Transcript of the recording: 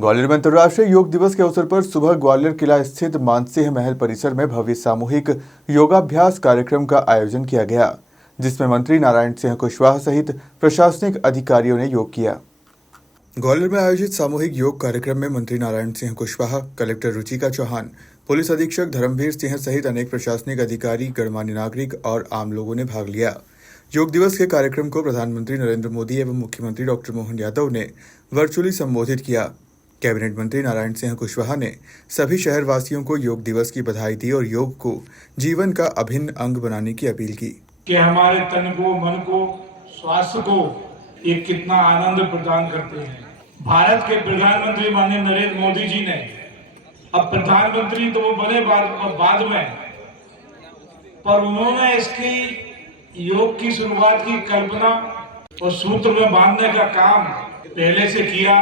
ग्वालियर में अंतर्राष्ट्रीय योग दिवस के अवसर पर सुबह ग्वालियर किला स्थित मानसिंह महल परिसर में भव्य सामूहिक योगाभ्यास कार्यक्रम का आयोजन किया गया, जिसमें मंत्री नारायण सिंह कुशवाहा सहित प्रशासनिक अधिकारियों ने योग किया। ग्वालियर में आयोजित सामूहिक योग कार्यक्रम में मंत्री नारायण सिंह कुशवाहा, कलेक्टर रुचिका चौहान, पुलिस अधीक्षक धर्मवीर सिंह सहित अनेक प्रशासनिक अधिकारी, गणमान्य नागरिक और आम लोगों ने भाग लिया। योग दिवस के कार्यक्रम को प्रधानमंत्री नरेंद्र मोदी एवं मुख्यमंत्री डॉक्टर मोहन यादव ने वर्चुअली संबोधित किया। कैबिनेट मंत्री नारायण सिंह कुशवाहा ने सभी शहरवासियों को योग दिवस की बधाई दी और योग को जीवन का अभिन्न अंग बनाने की अपील की। कि हमारे तन को, मन को, स्वास्थ्य को ये कितना आनंद प्रदान करते हैं। भारत के प्रधानमंत्री माननीय नरेंद्र मोदी जी ने, अब प्रधानमंत्री तो वो बने बाद में, पर उन्होंने इसकी योग की शुरुआत की कल्पना और सूत्र में बांधने का काम पहले से किया।